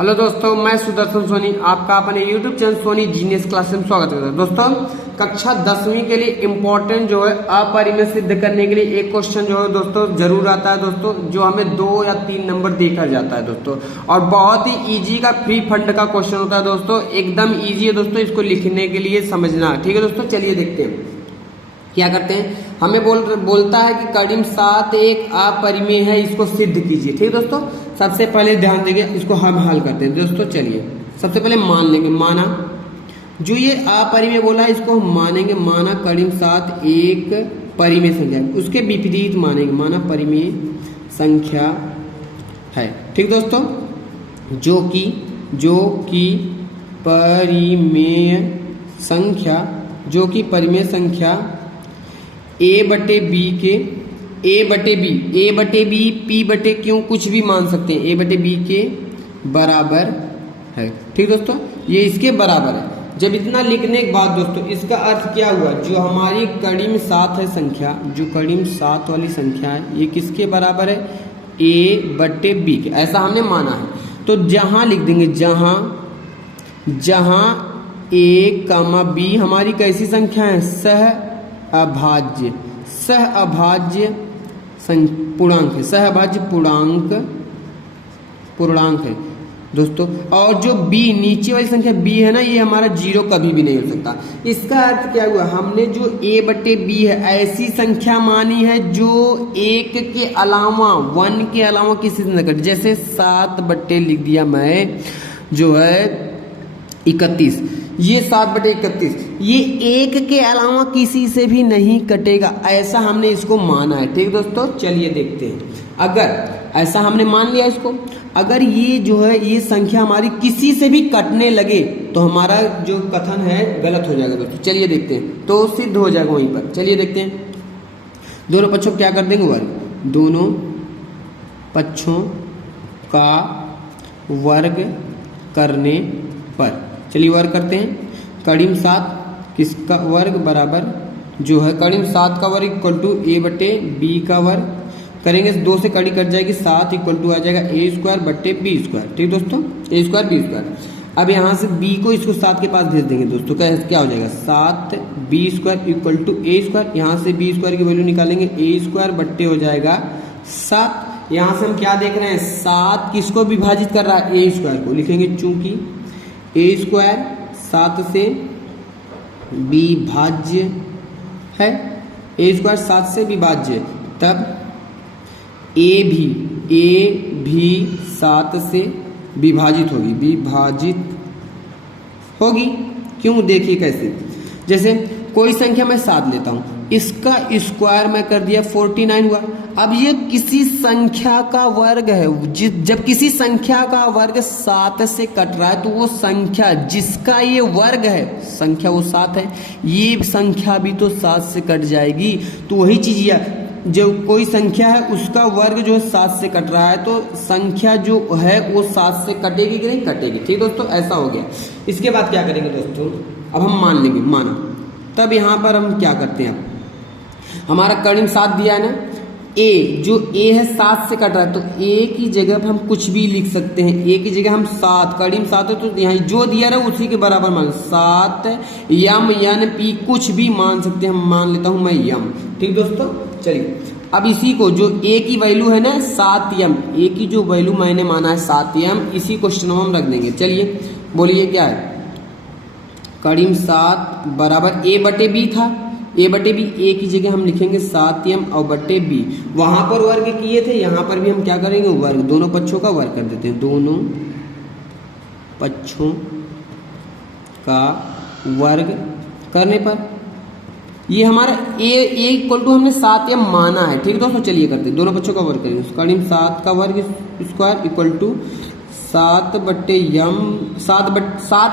Hello दोस्तों, मैं सुदर्शन सोनी आपका अपने YouTube channel Soni genius class में स्वागत करता हूं। दोस्तों, कक्षा 10वीं के लिए इम्पोर्टेंट जो है अपरिमेय सिद्ध करने के लिए एक क्वेश्चन जो है दोस्तों जरूर आता है दोस्तों, जो हमें 2 या 3 नंबर देखा जाता है दोस्तों, और बहुत ही इजी का फ्री फंड का क्वेश्चन होता है दोस्तों। एकदम इजी है दोस्तों, इसको लिखने के लिए समझना। ठीक है दोस्तों, चलिए देखते हैं क्या करते हैं। हमें बोलता है कि कड़िम 7 एक अपरिमेय है, इसको सिद्ध कीजिए। ठीक है दोस्तों, सबसे पहले ध्यान देंगे, इसको हम हल करते हैं दोस्तों। चलिए सबसे पहले मान लेंगे, माना जो ये अपरिमेय बोला है इसको हम मानेंगे, माना कड़िम 7 एक परिमेय संख्या है। उसके विपरीत मानेंगे, माना परिमेय संख्या है। ठीक दोस्तों, जो कि परिमेय संख्या, जो कि परिमेय संख्या a बटे बी के a बटे बी p बटे क्यों कुछ भी मान सकते हैं, a बटे बी के बराबर है। ठीक दोस्तों, ये इसके बराबर है। जब इतना लिखने के बाद दोस्तों इसका अर्थ क्या हुआ, जो हमारी कड़िम 7 है संख्या, जो कड़िम 7 वाली संख्या है ये किसके बराबर है, a बटे बी के, ऐसा हमने माना है। तो जहां लिख देंगे, जहां a कामा b हमारी कैसी संख्या है, सह अभाज्य पूर्णांक है, सहअभाज्य पूर्णांक है दोस्तों। और जो b नीचे वाली संख्या b है ना, ये हमारा 0 कभी भी नहीं हो सकता। इसका अर्थ क्या हुआ, हमने जो a बटे b है ऐसी संख्या मानी है जो 1 के अलावा 1 के अलावा किसी से न कटे। जैसे 7 बटे लिख दिया मैं जो है 31, ये 7 बटे 31 ये 1 के अलावा किसी से भी नहीं कटेगा, ऐसा हमने इसको माना है। ठीक दोस्तों, चलिए देखते हैं। अगर ऐसा हमने मान लिया इसको, अगर ये जो है ये संख्या हमारी किसी से भी कटने लगे तो हमारा जो कथन है गलत हो जाएगा दोस्तों। चलिए देखते हैं, तो सिद्ध हो जाएगा वहीं पर। चलिए देखते हैं, दोनों पक्षों क्या कर देंगे, वर्ग, दोनों पक्षों का वर्ग करने पर। चलिए वर्ग करते हैं। कड़िम 7 किसका वर्ग बराबर, जो है कड़िम 7 का वर्ग इक्वल टू a बटे b का वर्ग करेंगे, 2 से कड़ी कट जाएगी, 7 इक्वल टू आ जाएगा a स्क्वायर बटे b स्क्वायर। ठीक दोस्तों, a स्क्वायर b स्क्वायर। अब यहाँ से b को इसको 7 के पास भेज देंगे दोस्तों, क्या हो जाएगा, 7 b square equal to a square. यहाँ से b स्क्वायर की वैल्यू निकालेंगे, a स्क्वायर बट्टे हो जाएगा 7। यहाँ से हम क्या देख रहे हैं, 7 किसको विभाजित कर रहा है, a स्क्वायर को लिखेंगे, चूंकि a स्क्वायर 7 से विभाज्य है, a स्क्वायर 7 से विभाज्य, तब a भी 7 से विभाजित होगी। क्यों, देखिए कैसे। जैसे कोई संख्या मैं 7 लेता हूं, इसका स्क्वायर मैं कर दिया 49 हुआ। अब ये किसी संख्या का वर्ग है, जब किसी संख्या का वर्ग 7 से कट रहा है तो वो संख्या जिसका ये वर्ग है, संख्या वो 7 है, ये संख्या भी तो 7 से कट जाएगी। तो वही चीज है, जो कोई संख्या है उसका वर्ग जो है 7 से कट रहा है, तो संख्या जो है वो 7 से कटेगी कि नहीं कटेगी। ठीक दोस्तों, ऐसा हो गया। इसके बाद क्या करेंगे दोस्तों, अब हम मान लेंगे, माना, तब यहाँ पर हम क्या करते हैं, हमारा कड़िम 7 दिया है ना, a जो a है 7 से कट रहा है, तो a की जगह पर हम कुछ भी लिख सकते हैं। a की जगह हम 7, कड़िम 7 है तो यहाँ जो दिया है उसी के बराबर मान 7 यम यन पी कुछ भी मान सकते हैं। हम मान लेता हूं मैं यम। ठीक दोस्तों, चलिए अब इसी को जो a की वैल्यू है ना 7 यम, a की जो वैल्यू मैंने माना है 7 यम, इसी क्वेश्चन में हम रख देंगे। चलिए बोलिए क्या है, कड़िम 7 बराबर a बटे b था, a बटे बी, a की जगह हम लिखेंगे 7 यम और बटे b। वहां पर वर्ग किए थे, यहां पर भी हम क्या करेंगे, वर्ग, दोनों पक्षों का वर्ग कर देते हैं। दोनों पक्षों का वर्ग करने पर ये हमारा a इक्वल टू हमने 7 यम माना है। ठीक दोस्तों, चलिए करते हैं, दोनों पक्षों का वर्ग करेंगे। कड़िम 7 का वर्ग स्क्वायर इक्वल टू 7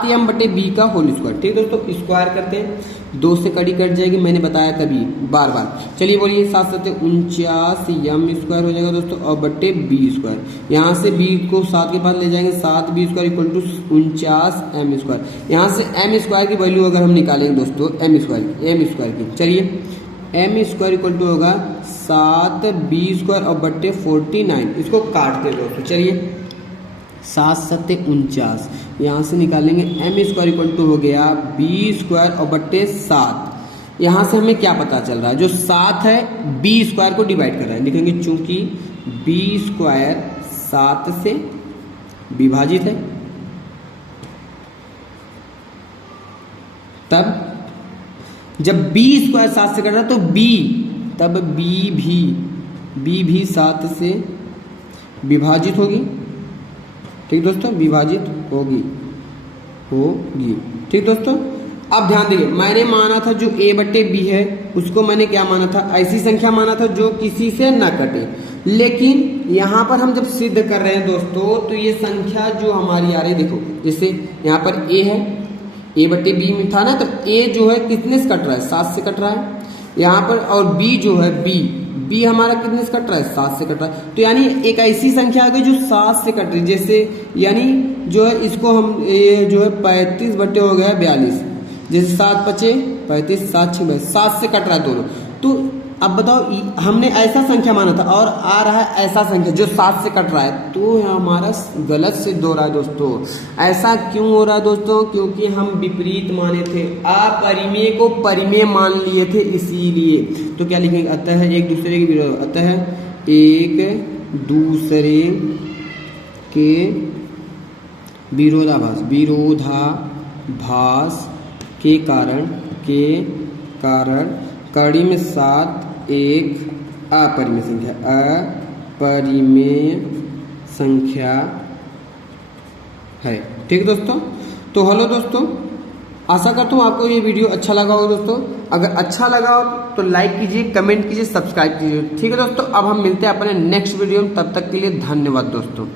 यम बटे b का होल स्क्वायर। ठीक दोस्तों, स्क्वायर करते हैं, 2 से कड़ी कट जाएगी, मैंने बताया कभी बार बार। चलिए बोलिए, 7 7 49 यम स्क्वायर हो जाएगा दोस्तों, और बटे b स्क्वायर। यहाँ से b को 7 के पास ले जाएंगे, 7 b square equal to 49 m square. यहाँ से m स्क्वायर की वैल्यू अगर हम निकालेंगे दोस्तों, m स्क्वायर की, चलिए m स्क्वायर इक्वल टू होगा 7 b स्क्वायर और बट्टे 49। इसको काटते दोस्तों, चलिए 7 7 49, यहाँ से निकालेंगे m स्क्वायर इक्वल टू हो गया b स्क्वायर और बट्टे 7। यहाँ से हमें क्या पता चल रहा है, जो 7 है b स्क्वायर को डिवाइड कर रहा है, लिखेंगे चूंकि b स्क्वायर 7 से विभाजित है, तब जब b स्क्वायर 7 से कट रहा है तो तब b भी 7 से विभाजित होगी। ठीक दोस्तों, विभाजित होगी। ठीक दोस्तों, अब ध्यान दीजिए, मैंने माना था जो a बट्टे b है उसको मैंने क्या माना था, ऐसी संख्या माना था जो किसी से न कटे। लेकिन यहाँ पर हम जब सिद्ध कर रहे हैं दोस्तों, तो ये संख्या जो हमारी आ रही है, देखो जैसे यहाँ पर a है, a बट्टे b में था ना, तो a जो है कितने से कट रहा है, 7 से कट रहा है यहाँ पर, और b जो है b हमारा कितने से कट रहा है, 7 से कट रहा है। तो यानी एक ऐसी संख्या आ गई जो 7 से कट रही है, जैसे यानी जो है इसको हम ये जो है 35 बट्टे हो गया 42, जैसे 7 पचे 35, 7 6 7 से कट रहा है दोनों। तो अब बताओ, हमने ऐसा संख्या माना था और आ रहा है ऐसा संख्या जो 7 से कट रहा है, तो हमारा गलत सिद्ध हो रहा है दोस्तों। ऐसा क्यों हो रहा है दोस्तों, क्योंकि हम विपरीत माने थे, अपरिमेय को परिमेय मान लिए थे, इसीलिए। तो क्या लिखेंगे, अतः एक दूसरे के विरोध, अतः एक दूसरे के विरोधाभास के कारण कड़ी में 7 एक अपरिमेय संख्या है। ठीक दोस्तों, तो हेलो दोस्तों, आशा करता हूँ आपको ये वीडियो अच्छा लगा होगा दोस्तों। अगर अच्छा लगा हो तो लाइक कीजिए, कमेंट कीजिए, सब्सक्राइब कीजिए। ठीक है दोस्तों, अब हम मिलते हैं अपने नेक्स्ट वीडियो में, तब तक के लिए धन्यवाद दोस्तों।